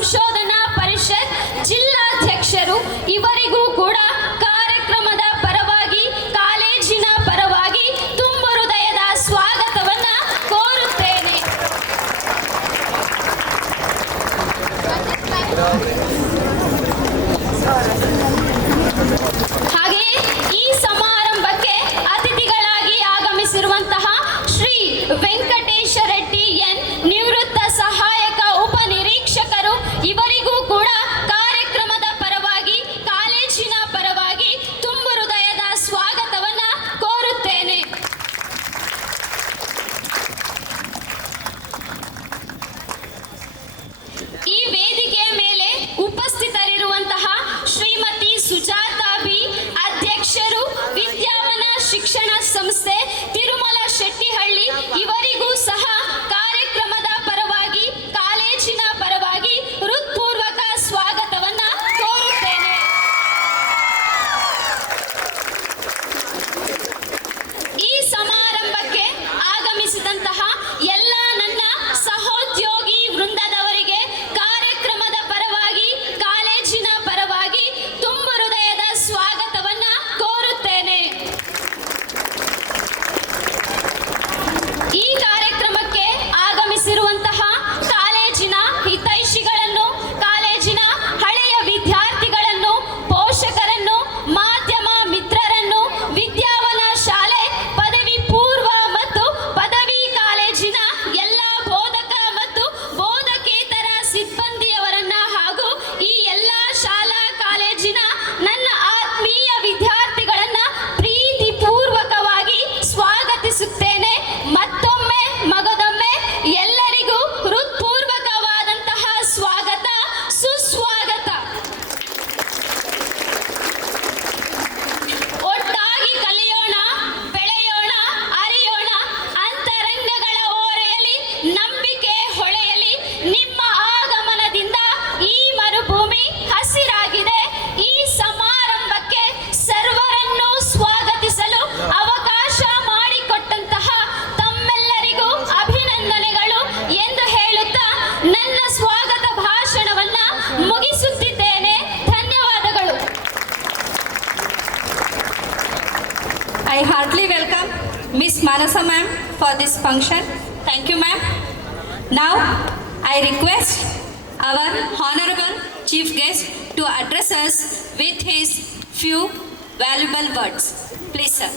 ಸಂಶೋಧನಾ ಪರಿಷತ್ ಜಿಲ್ಲಾಧ್ಯಕ್ಷರು ಇವರಿಗೂ ಕೂಡ ಕಾರ್ಯಕ್ರಮದ ಪರವಾಗಿ ಕಾಲೇಜಿನ ಪರವಾಗಿ ತುಂಬ ಹೃದಯದ ಸ್ವಾಗತವನ್ನ ಕೋರುತ್ತೇನೆ. ಹಾಗೆಯೇ ಈ ಸಮಾರಂಭಕ್ಕೆ ಅತಿಥಿಗಳಾಗಿ ಆಗಮಿಸಿರುವಂತಹ ಶ್ರೀ ವೆಂಕಟೇಶ ರೆಡ್ಡಿ ಎನ್ ನಿವೃತ್ತ ಸಹಾಯಕ ಉಪನಿರೀಕ್ಷಕರು ಇವರಿಗೂ ಕೂಡ ಕಾರ್ಯಕ್ರಮದ ಪರವಾಗಿ ಕಾಲೇಜಿನ ಪರವಾಗಿ ತುಂಬ ಹೃದಯದ ಸ್ವಾಗತವನ್ನ ಕೋರುತ್ತೇನೆ. ಈ ವೇದಿಕೆಯ ಮೇಲೆ ಉಪಸ್ಥಿತರಿರುವಂತಹ ಶ್ರೀಮತಿ ಸುಜಾತಾ ಬಿ, ಅಧ್ಯಕ್ಷರು ವಿದ್ಯಾವನ ಶಿಕ್ಷಣ ಸಂಸ್ಥೆ ತಿರುಮಲ ಶೆಟ್ಟಿಹಳ್ಳಿ ಇವರಿಗೂ ಸಹ ಕಾರ್ಯಕ್ರಮದ ಪರವಾಗಿ ಕಾಲೇಜಿನ ಪರವಾಗಿ ಹೃತ್ಪೂರ್ವಕ ಸ್ವಾಗತವನ್ನ ಕೋರುತ್ತೇನೆ. ಈ ಸಮಾರಂಭಕ್ಕೆ ಆಗಮಿಸಿದಂತಹ ಎಲ್ಲ ನನ್ನ ಸಹೋದ್ಯೋಗಿ ವೃಂದದವರಿಗೆ ಕಾರ್ಯಕ್ರಮದ ಪರವಾಗಿ ಕಾಲೇಜಿನ ಪರವಾಗಿ ತುಂಬ ಹೃದಯದ ಸ್ವಾಗತವನ್ನ ಕೋರುತ್ತೇನೆ. ಈ ಕಾರ್ಯಕ್ರಮಕ್ಕೆ ಆಗಮಿಸಿರುವಂತಹ ಕಾಲೇಜಿನ ಹಿತೈಷಿಗಳನ್ನು, ಕಾಲೇಜಿನ ಹಳೆಯ ವಿದ್ಯಾರ್ಥಿಗಳನ್ನು, ಪೋಷಕರನ್ನು, ಮಾಧ್ಯಮ ಮಿತ್ರರನ್ನು, ವಿದ್ಯಾವನ ಶಾಲೆ ಪದವಿ ಪೂರ್ವ ಮತ್ತು ಪದವಿ ಕಾಲೇಜಿನ ಎಲ್ಲ ಬೋಧಕ ಮತ್ತು ಬೋಧಕೇತರ ಸಿಬ್ಬಂದಿಯವರನ್ನ ಹಾಗೂ ಈ ಎಲ್ಲ ಶಾಲಾ ಕಾಲೇಜಿನ ನನ್ನ ಆತ್ಮೀಯ ವಿದ್ಯಾರ್ಥಿಗಳನ್ನ ಪ್ರೀತಿಪೂರ್ವಕವಾಗಿ ಸ್ವಾಗತಿಸುತ್ತೇನೆ. ಮತ್ತೊಮ್ಮೆ ಮಗದೊಮ್ಮೆ ಎಲ್ಲರಿಗೂ ಹೃತ್ಪೂರ್ವಕವಾದಂತಹ ಸ್ವಾಗತ, ಸುಸ್ವಾಗತ. ಒಟ್ಟಾಗಿ ಕಲಿಯೋಣ, ಬೆಳೆಯೋಣ, ಅರಿಯೋಣ, ಅಂತರಂಗಗಳ ಓರೆಯಲಿ ನಂಬಿಕೆ ಹೊಳೆಯಲಿ. ನಿಮ್ಮ ಆಗಮನದಿಂದ ಈ ಮರುಭೂಮಿ ಹಸಿರಾಗಿದೆ. ಈ ಸಮಾರಂಭಕ್ಕೆ ಸರ್ವರನ್ನು ಸ್ವಾಗತಿಸಲು ಅವಕಾಶ ಮಾಡಿಕೊಟ್ಟಂತಹ ತಮ್ಮೆಲ್ಲರಿಗೂ ಅಭಿನಂದನೆಗಳು ಎಂದು ಹೇಳುತ್ತಾ ನನ್ನ ಸ್ವಾಗತ ಭಾಷಣವನ್ನ ಮುಗಿಸುತ್ತಿದ್ದೇನೆ. ಧನ್ಯವಾದಗಳು. I heartily welcome Miss Manasa ma'am for this function. Thank you ma'am. Now I request our honorable chief guest to address us with his few valuable words. Please sir.